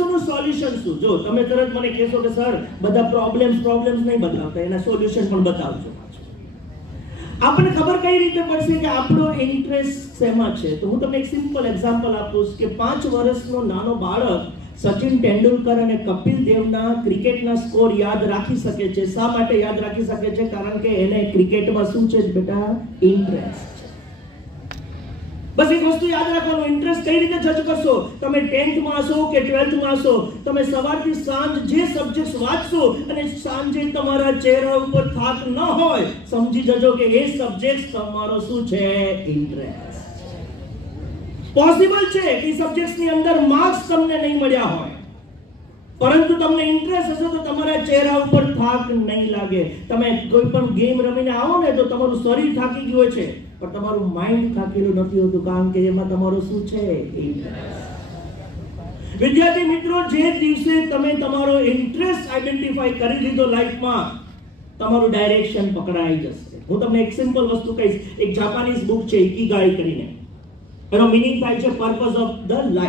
વસ્તુનું સોલ્યુશન શું? જો તમે તરત મને કહેશો કે સર બધા પ્રોબ્લેમ્સ નહીં બતાવતા, એના સોલ્યુશન પણ બતાવજો. આપણને ખબર કઈ રીતે પડશે કે આપણો ઇન્ટરેસ્ટ શેમાં છે? તો હું તમને એક સિમ્પલ એક્ઝામ્પલ આપું કે 5 વર્ષનો નાનો બાળક સચિન તેંડુલકર અને કપિલ દેવના ક્રિકેટના સ્કોર યાદ રાખી શકે છે. શા માટે યાદ રાખી શકે છે? કારણ કે એને ક્રિકેટમાં શું છે બેટા? ઇન્ટરેસ્ટ છે. બસ એક વસ્તુ યાદ રાખવાનું, ઇન્ટરેસ્ટ કઈ રીતે જજ કરશો? તમે 10th માં હશો કે 12th માં હશો, તમે સવારથી સાંજ જે સબ્જેક્ટ્સ વાંચશો અને સાંજે તમારા ચહેરા ઉપર થાક ન હોય, સમજી જજો કે એ સબ્જેક્ટ તમારો શું છે? ઇન્ટરેસ્ટ. પોસિબલ છે કે સબ્જેક્ટ્સની અંદર માર્ક્સ તમને નહીં મળ્યા હોય, પરંતુ તમને ઇન્ટરેસ્ટ હશે તો તમારા ચહેરા ઉપર થાક નહીં લાગે. તમે કોઈ પણ ગેમ રમીને આવો ને તો તમારું શરીર થાકી ગયું છે, પણ તમારું માઇન્ડ થાકેલું નથી હોતું, કારણ કે એમાં તમારો શું છે? ઇન્ટરેસ્ટ. વિદ્યાર્થી મિત્રો, જે દિવસે તમે તમારો ઇન્ટરેસ્ટ આઈડેન્ટિફાઈ કરી લીધો લાઈફમાં, તમારું ડાયરેક્શન પકડાઈ જશે. હું તમને એક સિમ્પલ વસ્તુ કહીશ. એક જાપાનીઝ બુક છે ઇકીગાઈ કરીને, એનો મીનિંગ થાય છે પર્પઝ ઓફ ધ લાઈફ.